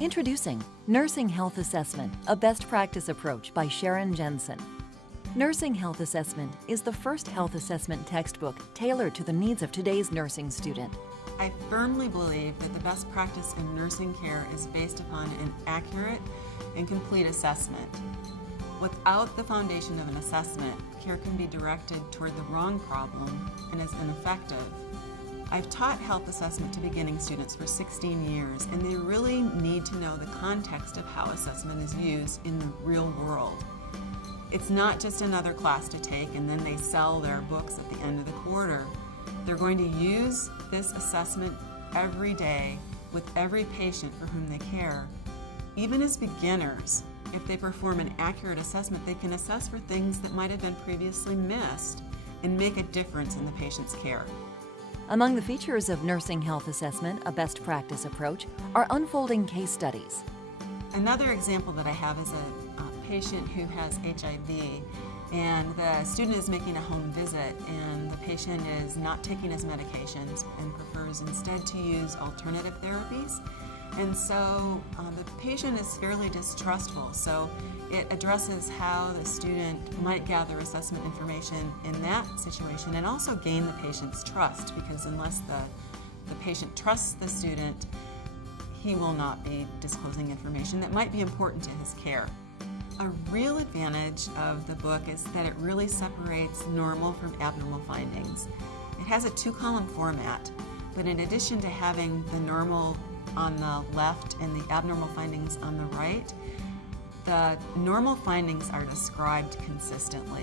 Introducing Nursing Health Assessment, a Best Practice Approach by Sharon Jensen. Nursing Health Assessment is the first health assessment textbook tailored to the needs of today's nursing student. I firmly believe that the best practice in nursing care is based upon an accurate and complete assessment. Without the foundation of an assessment, care can be directed toward the wrong problem and is ineffective. I've taught health assessment to beginning students for 16 years, and they really need to know the context of how assessment is used in the real world. It's not just another class to take and then they sell their books at the end of the quarter. They're going to use this assessment every day with every patient for whom they care. Even as beginners, if they perform an accurate assessment, they can assess for things that might have been previously missed and make a difference in the patient's care. Among the features of Nursing Health Assessment, a Best Practice Approach, are unfolding case studies. Another example that I have is a patient who has HIV, and the student is making a home visit, and the patient is not taking his medications and prefers instead to use alternative therapies. And so the patient is fairly distrustful, so it addresses how the student might gather assessment information in that situation and also gain the patient's trust, because unless the patient trusts the student, he will not be disclosing information that might be important to his care. A real advantage of the book is that it really separates normal from abnormal findings. It has a two-column format, but in addition to having the normal on the left and the abnormal findings on the right, the normal findings are described consistently.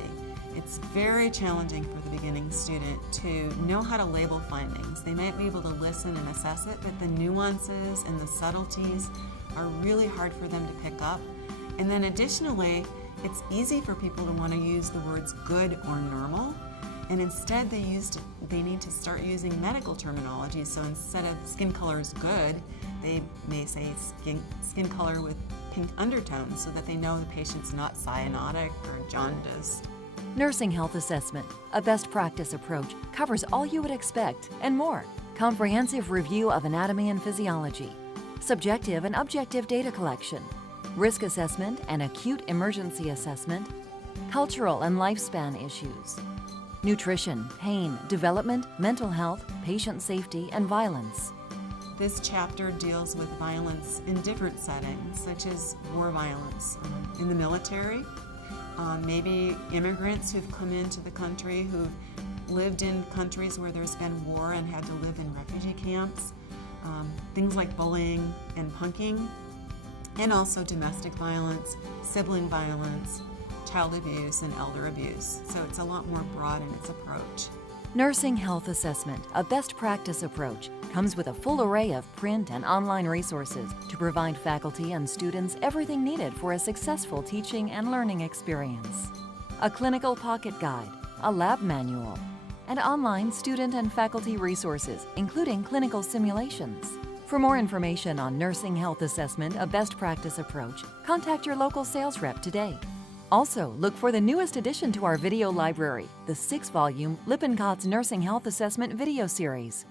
It's very challenging for the beginning student to know how to label findings. They might be able to listen and assess it, but the nuances and the subtleties are really hard for them to pick up. And then additionally, it's easy for people to want to use the words good or normal, and instead they need to start using medical terminology. So instead of skin color is good, they may say skin color with pink undertones so that they know the patient's not cyanotic or jaundiced. Nursing Health Assessment, a Best Practice Approach, covers all you would expect and more. Comprehensive review of anatomy and physiology, subjective and objective data collection, risk assessment and acute emergency assessment, cultural and lifespan issues, nutrition, pain, development, mental health, patient safety, and violence. This chapter deals with violence in different settings, such as war violence in the military, maybe immigrants who've come into the country who've lived in countries where there's been war and had to live in refugee camps, things like bullying and punking, and also domestic violence, sibling violence, child abuse, and elder abuse. So it's a lot more broad in its approach. Nursing Health Assessment, a Best Practice Approach, comes with a full array of print and online resources to provide faculty and students everything needed for a successful teaching and learning experience. A clinical pocket guide, a lab manual, and online student and faculty resources, including clinical simulations. For more information on Nursing Health Assessment, a Best Practice Approach, contact your local sales rep today. Also, look for the newest addition to our video library, the 6-volume Lippincotts Nursing Health Assessment video series.